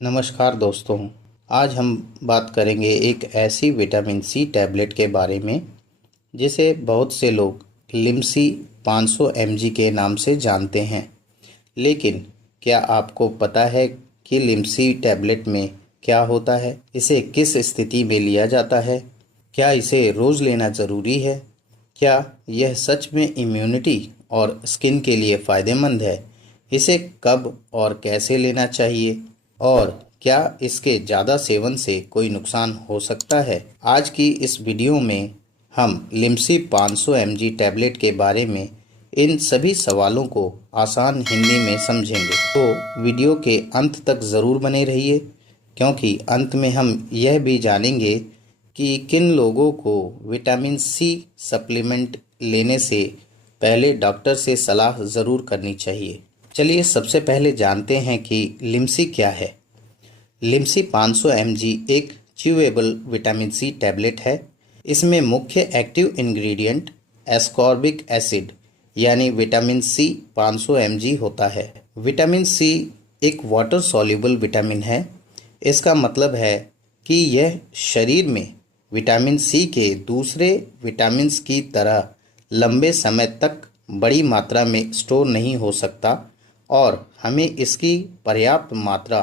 नमस्कार दोस्तों। आज हम बात करेंगे एक ऐसी विटामिन सी टैबलेट के बारे में जिसे बहुत से लोग लिमसी 500 mg के नाम से जानते हैं। लेकिन क्या आपको पता है कि लिमसी टैबलेट में क्या होता है, इसे किस स्थिति में लिया जाता है, क्या इसे रोज़ लेना ज़रूरी है, क्या यह सच में इम्यूनिटी और स्किन के लिए फ़ायदेमंद है, इसे कब और कैसे लेना चाहिए और क्या इसके ज़्यादा सेवन से कोई नुकसान हो सकता है। आज की इस वीडियो में हम लिमसी 500 mg टैबलेट के बारे में इन सभी सवालों को आसान हिंदी में समझेंगे, तो वीडियो के अंत तक ज़रूर बने रहिए, क्योंकि अंत में हम यह भी जानेंगे कि किन लोगों को विटामिन सी सप्लीमेंट लेने से पहले डॉक्टर से सलाह ज़रूर करनी चाहिए। चलिए सबसे पहले जानते हैं कि लिमसी क्या है। लिमसी 500 mg एक च्यूएबल विटामिन सी टैबलेट है। इसमें मुख्य एक्टिव इंग्रेडिएंट एस्कॉर्बिक एसिड यानी विटामिन सी 500 mg होता है। विटामिन सी एक वाटर सॉल्युबल विटामिन है। इसका मतलब है कि यह शरीर में विटामिन सी के दूसरे विटामिन्स की तरह लंबे समय तक बड़ी मात्रा में स्टोर नहीं हो सकता और हमें इसकी पर्याप्त मात्रा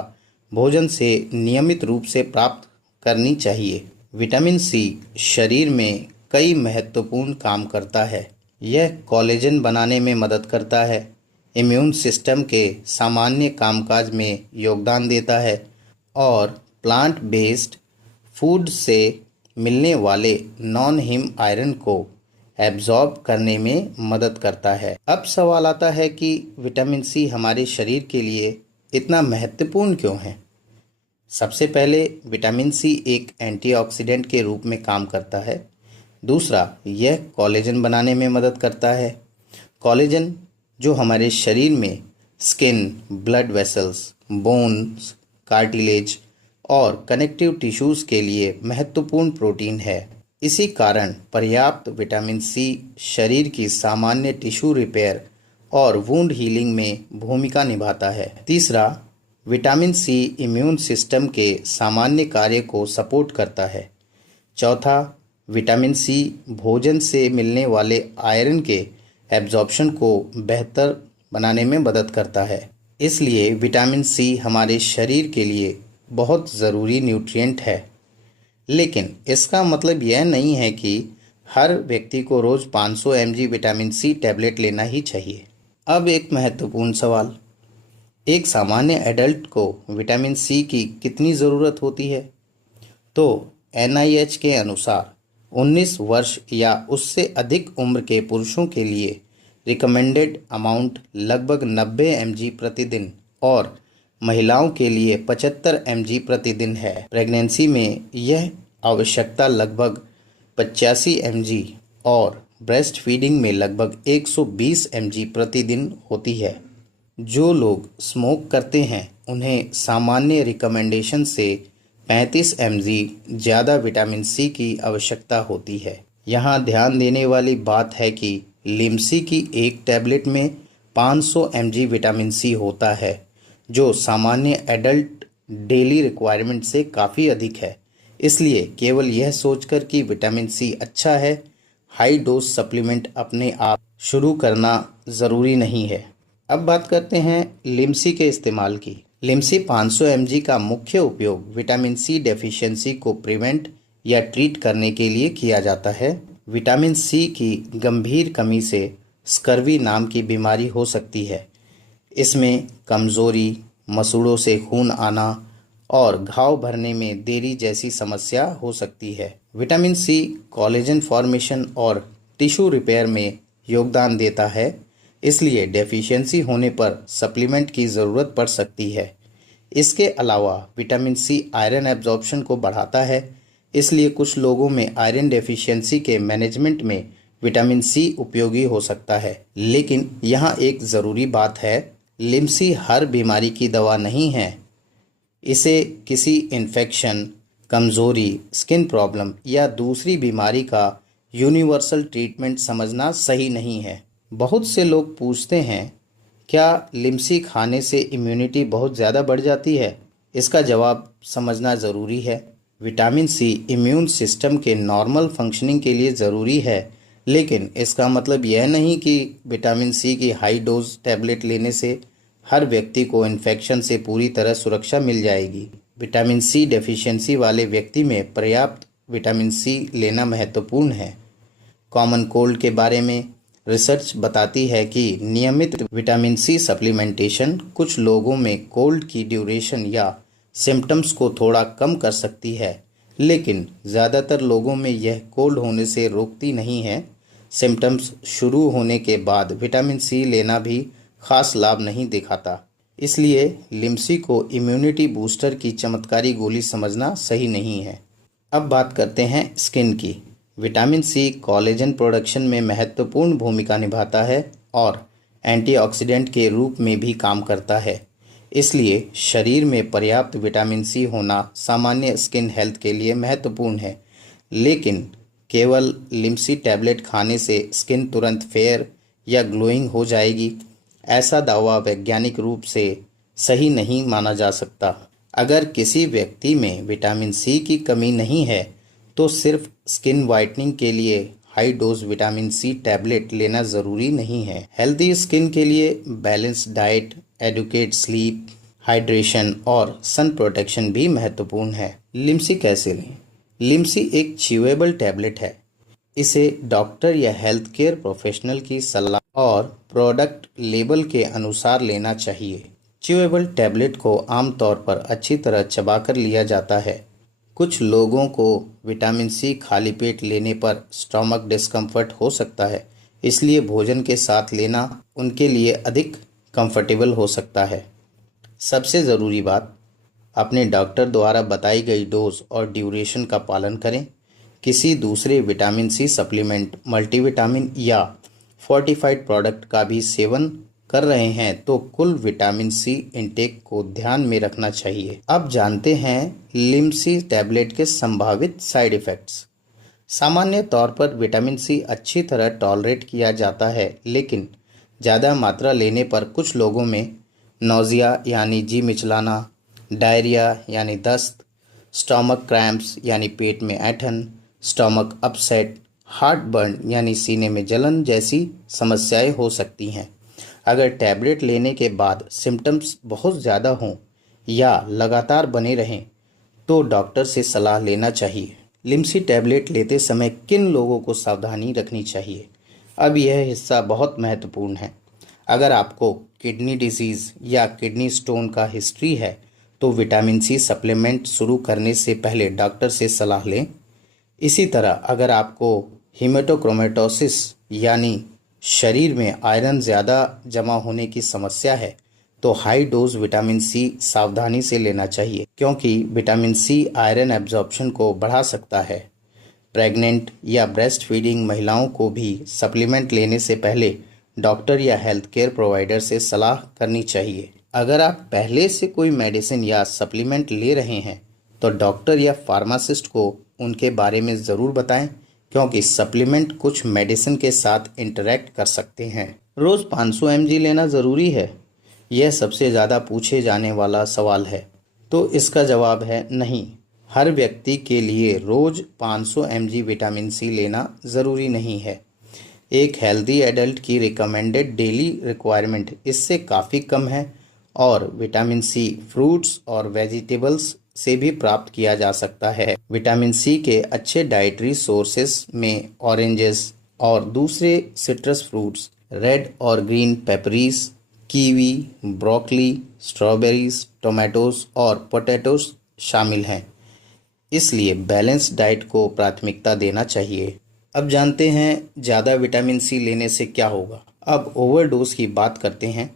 भोजन से नियमित रूप से प्राप्त करनी चाहिए। विटामिन सी शरीर में कई महत्वपूर्ण काम करता है। यह कोलेजन बनाने में मदद करता है, इम्यून सिस्टम के सामान्य कामकाज में योगदान देता है और प्लांट बेस्ड फूड से मिलने वाले नॉन हिम आयरन को एब्जॉर्ब करने में मदद करता है। अब सवाल आता है कि विटामिन सी हमारे शरीर के लिए इतना महत्वपूर्ण क्यों है। सबसे पहले विटामिन सी एक एंटीऑक्सीडेंट के रूप में काम करता है। दूसरा, यह कोलेजन बनाने में मदद करता है। कोलेजन जो हमारे शरीर में skin, blood vessels, bones, cartilage और कनेक्टिव टिश्यूज़ के लिए महत्वपूर्ण प्रोटीन है। इसी कारण पर्याप्त विटामिन सी शरीर की सामान्य टिश्यू रिपेयर और वुंड हीलिंग में भूमिका निभाता है। तीसरा, विटामिन सी इम्यून सिस्टम के सामान्य कार्य को सपोर्ट करता है। चौथा, विटामिन सी भोजन से मिलने वाले आयरन के एब्जॉर्प्शन को बेहतर बनाने में मदद करता है। इसलिए विटामिन सी हमारे शरीर के लिए बहुत ज़रूरी न्यूट्रिएंट है। लेकिन इसका मतलब यह नहीं है कि हर व्यक्ति को रोज़ 500 mg विटामिन सी टैबलेट लेना ही चाहिए। अब एक महत्वपूर्ण सवाल, एक सामान्य एडल्ट को विटामिन सी की कितनी ज़रूरत होती है? तो NIH के अनुसार 19 वर्ष या उससे अधिक उम्र के पुरुषों के लिए रिकमेंडेड अमाउंट लगभग 90 mg प्रतिदिन और महिलाओं के लिए 75 mg प्रतिदिन है। प्रेगनेंसी में यह आवश्यकता लगभग 85 mg और ब्रेस्ट फीडिंग में लगभग 120 mg प्रतिदिन होती है। जो लोग स्मोक करते हैं उन्हें सामान्य रिकमेंडेशन से 35 mg ज़्यादा विटामिन सी की आवश्यकता होती है। यहाँ ध्यान देने वाली बात है कि लिमसी की एक टैबलेट में 500 mg विटामिन सी होता है, जो सामान्य एडल्ट डेली रिक्वायरमेंट से काफ़ी अधिक है। इसलिए केवल यह सोचकर कि विटामिन सी अच्छा है, हाई डोज सप्लीमेंट अपने आप शुरू करना ज़रूरी नहीं है। अब बात करते हैं लिमसी के इस्तेमाल की। लिमसी 500 mg का मुख्य उपयोग विटामिन सी डेफिशिएंसी को प्रिवेंट या ट्रीट करने के लिए किया जाता है। विटामिन सी की गंभीर कमी से स्कर्वी नाम की बीमारी हो सकती है। इसमें कमज़ोरी, मसूड़ों से खून आना और घाव भरने में देरी जैसी समस्या हो सकती है। विटामिन सी कोलेजन फॉर्मेशन और टिश्यू रिपेयर में योगदान देता है, इसलिए डेफिशिएंसी होने पर सप्लीमेंट की ज़रूरत पड़ सकती है। इसके अलावा विटामिन सी आयरन एब्जॉर्प्शन को बढ़ाता है, इसलिए कुछ लोगों में आयरन डेफिशिएंसी के मैनेजमेंट में विटामिन सी उपयोगी हो सकता है। लेकिन यहाँ एक ज़रूरी बात है, लिमसी हर बीमारी की दवा नहीं है। इसे किसी इन्फेक्शन, कमज़ोरी, स्किन प्रॉब्लम या दूसरी बीमारी का यूनिवर्सल ट्रीटमेंट समझना सही नहीं है। बहुत से लोग पूछते हैं, क्या लिमसी खाने से इम्यूनिटी बहुत ज़्यादा बढ़ जाती है? इसका जवाब समझना ज़रूरी है। विटामिन सी इम्यून सिस्टम के नॉर्मल फंक्शनिंग के लिए ज़रूरी है, लेकिन इसका मतलब यह नहीं कि विटामिन सी की हाई डोज टैबलेट लेने से हर व्यक्ति को इन्फेक्शन से पूरी तरह सुरक्षा मिल जाएगी। विटामिन सी डेफिशिएंसी वाले व्यक्ति में पर्याप्त विटामिन सी लेना महत्वपूर्ण है। कॉमन कोल्ड के बारे में रिसर्च बताती है कि नियमित विटामिन सी सप्लीमेंटेशन कुछ लोगों में कोल्ड की ड्यूरेशन या सिम्टम्स को थोड़ा कम कर सकती है, लेकिन ज़्यादातर लोगों में यह कोल्ड होने से रोकती नहीं है। सिम्टम्स शुरू होने के बाद विटामिन सी लेना भी खास लाभ नहीं दिखाता, इसलिए लिम्सी को इम्यूनिटी बूस्टर की चमत्कारी गोली समझना सही नहीं है। अब बात करते हैं स्किन की। विटामिन सी कोलेजन प्रोडक्शन में महत्वपूर्ण भूमिका निभाता है और एंटीऑक्सीडेंट के रूप में भी काम करता है। इसलिए शरीर में पर्याप्त विटामिन सी होना सामान्य स्किन हेल्थ के लिए महत्वपूर्ण है, लेकिन केवल लिम्सी टैबलेट खाने से स्किन तुरंत फेयर या ग्लोइंग हो जाएगी, ऐसा दावा वैज्ञानिक रूप से सही नहीं माना जा सकता। अगर किसी व्यक्ति में विटामिन सी की कमी नहीं है तो सिर्फ स्किन वाइटनिंग के लिए high dose vitamin C tablet लेना ज़रूरी नहीं है। हेल्दी स्किन के लिए balance diet, adequate sleep, hydration और सन प्रोटेक्शन भी महत्वपूर्ण है। लिम्सी कैसे लें? लिम्सी एक च्यूएबल टैबलेट है। इसे डॉक्टर या हेल्थ केयर प्रोफेशनल की सलाह और प्रोडक्ट लेबल के अनुसार लेना चाहिए। च्यूएबल टैबलेट को आमतौर पर अच्छी तरह चबाकर लिया जाता है। कुछ लोगों को विटामिन सी खाली पेट लेने पर स्टमक डिस्कम्फर्ट हो सकता है, इसलिए भोजन के साथ लेना उनके लिए अधिक कंफर्टेबल हो सकता है। सबसे ज़रूरी बात, अपने डॉक्टर द्वारा बताई गई डोज और ड्यूरेशन का पालन करें। किसी दूसरे विटामिन सी सप्लीमेंट, मल्टीविटामिन या फोर्टिफाइड प्रोडक्ट का भी सेवन कर रहे हैं तो कुल विटामिन सी इंटेक को ध्यान में रखना चाहिए। अब जानते हैं लिम्सी टैबलेट के संभावित साइड इफ़ेक्ट्स। सामान्य तौर पर विटामिन सी अच्छी तरह टॉलरेट किया जाता है, लेकिन ज़्यादा मात्रा लेने पर कुछ लोगों में नौजिया यानी जी मिचलाना, डायरिया यानी दस्त, स्टमक क्रैम्प्स यानी पेट में ऐंठन, स्टमक अपसेट, हार्ट बर्न यानी सीने में जलन जैसी समस्याएं हो सकती हैं। अगर टैबलेट लेने के बाद सिम्टम्स बहुत ज़्यादा हों या लगातार बने रहें तो डॉक्टर से सलाह लेना चाहिए। लिम्सी टैबलेट लेते समय किन लोगों को सावधानी रखनी चाहिए? अब यह हिस्सा बहुत महत्वपूर्ण है। अगर आपको किडनी डिजीज़ या किडनी स्टोन का हिस्ट्री है तो विटामिन सी सप्लीमेंट शुरू करने से पहले डॉक्टर से सलाह लें। इसी तरह अगर आपको हीमेटोक्रोमेटोसिस यानी शरीर में आयरन ज़्यादा जमा होने की समस्या है तो हाई डोज विटामिन सी सावधानी से लेना चाहिए, क्योंकि विटामिन सी आयरन एब्जॉर्प्शन को बढ़ा सकता है। प्रेग्नेंट या ब्रेस्ट फीडिंग महिलाओं को भी सप्लीमेंट लेने से पहले डॉक्टर या हेल्थ केयर प्रोवाइडर से सलाह करनी चाहिए। अगर आप पहले से कोई मेडिसिन या सप्लीमेंट ले रहे हैं तो डॉक्टर या फार्मासिस्ट को उनके बारे में ज़रूर बताएं, क्योंकि सप्लीमेंट कुछ मेडिसिन के साथ इंटरैक्ट कर सकते हैं। रोज़ 500 mg लेना ज़रूरी है? यह सबसे ज़्यादा पूछे जाने वाला सवाल है, तो इसका जवाब है नहीं। हर व्यक्ति के लिए रोज़ 500 mg विटामिन सी लेना ज़रूरी नहीं है। एक हेल्दी एडल्ट की रिकमेंडेड डेली रिक्वायरमेंट इससे काफ़ी कम है और विटामिन सी फ्रूट्स और वेजिटेबल्स से भी प्राप्त किया जा सकता है। विटामिन सी के अच्छे डाइटरी सोर्सेस में ऑरेंजेस और दूसरे सिट्रस फ्रूट्स, रेड और green peppers, kiwi, broccoli, strawberries, tomatoes और पोटैटोज शामिल हैं। इसलिए बैलेंस डाइट को प्राथमिकता देना चाहिए। अब जानते हैं ज़्यादा विटामिन सी लेने से क्या होगा। अब ओवरडोज की बात करते हैं।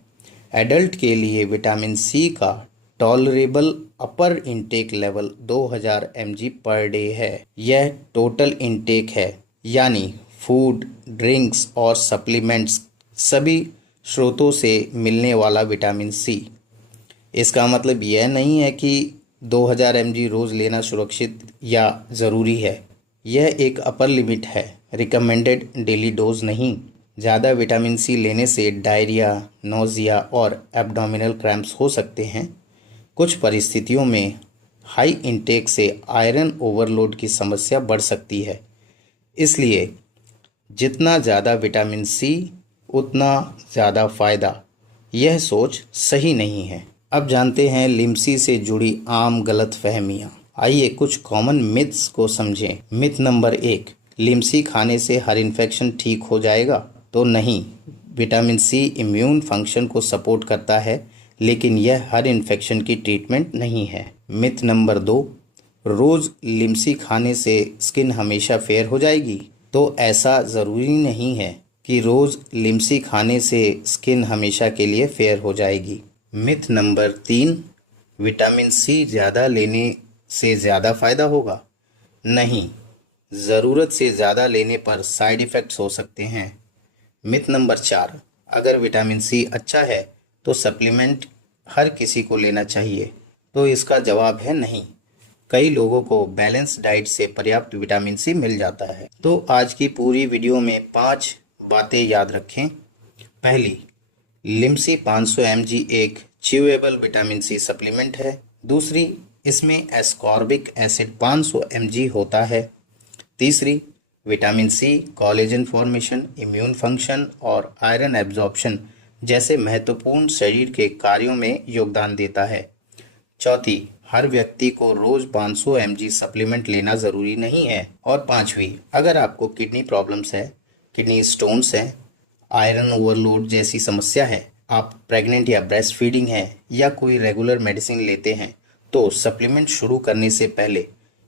एडल्ट के लिए विटामिन सी का tolerable upper intake level 2000 mg per day है। यह टोटल इंटेक है, यानी फूड, ड्रिंक्स और सप्लीमेंट्स सभी स्रोतों से मिलने वाला विटामिन सी। इसका मतलब यह नहीं है कि 2000 mg रोज़ लेना सुरक्षित या ज़रूरी है। यह एक अपर लिमिट है, रिकमेंडेड डेली डोज नहीं। ज़्यादा विटामिन सी लेने से डायरिया, नौजिया और एब्डोमिनल क्रैम्प्स हो सकते हैं। कुछ परिस्थितियों में हाई इंटेक से आयरन ओवरलोड की समस्या बढ़ सकती है। इसलिए जितना ज़्यादा विटामिन सी उतना ज़्यादा फ़ायदा, यह सोच सही नहीं है। अब जानते हैं लिम्सी से जुड़ी आम गलतफहमियां। आइए कुछ कॉमन मिथ्स को समझें। मिथ नंबर 1, लिम्सी खाने से हर इन्फेक्शन ठीक हो जाएगा। तो नहीं, विटामिन सी इम्यून फंक्शन को सपोर्ट करता है, लेकिन यह हर इन्फेक्शन की ट्रीटमेंट नहीं है। मिथ नंबर 2, रोज़ लिम्सी खाने से स्किन हमेशा फेयर हो जाएगी। तो ऐसा ज़रूरी नहीं है कि रोज़ लिम्सी खाने से स्किन हमेशा के लिए फेयर हो जाएगी। मिथ नंबर 3, विटामिन सी ज़्यादा लेने से ज़्यादा फ़ायदा होगा। नहीं, ज़रूरत से ज़्यादा लेने पर साइड इफ़ेक्ट्स हो सकते हैं। मिथ नंबर 4, अगर विटामिन सी अच्छा है तो सप्लीमेंट हर किसी को लेना चाहिए। तो इसका जवाब है नहीं। कई लोगों को बैलेंस डाइट से पर्याप्त विटामिन सी मिल जाता है। तो आज की पूरी वीडियो में 5 बातें याद रखें। पहली, लिम्सी 500 mg एक च्यूएबल विटामिन सी सप्लीमेंट है। दूसरी, इसमें एस्कॉर्बिक एसिड 500 mg होता है। तीसरी, vitamin C collagen formation, immune function और आयरन एब्जॉर्प्शन जैसे महत्वपूर्ण शरीर के कार्यों में योगदान देता है। चौथी, हर व्यक्ति को रोज 500 mg सप्लीमेंट लेना ज़रूरी नहीं है। और पांचवी, अगर आपको किडनी प्रॉब्लम्स है, किडनी स्टोन्स हैं, आयरन ओवरलोड जैसी समस्या है, आप प्रेग्नेंट या ब्रेस्ट फीडिंग है या कोई रेगुलर मेडिसिन लेते हैं, तो सप्लीमेंट शुरू करने से पहले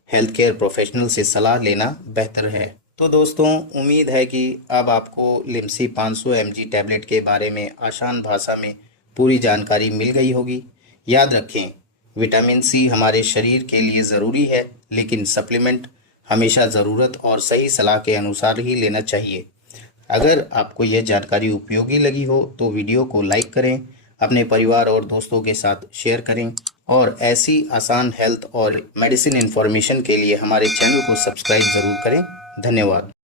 हेल्थ केयर प्रोफेशनल से सलाह लेना बेहतर है। तो दोस्तों, उम्मीद है कि अब आपको लिम्सी 500 mg टैबलेट के बारे में आसान भाषा में पूरी जानकारी मिल गई होगी। याद रखें, विटामिन सी हमारे शरीर के लिए ज़रूरी है, लेकिन सप्लीमेंट हमेशा ज़रूरत और सही सलाह के अनुसार ही लेना चाहिए। अगर आपको यह जानकारी उपयोगी लगी हो तो वीडियो को लाइक करें, अपने परिवार और दोस्तों के साथ शेयर करें और ऐसी आसान हेल्थ और मेडिसिन इन्फॉर्मेशन के लिए हमारे चैनल को सब्सक्राइब ज़रूर करें। धन्यवाद।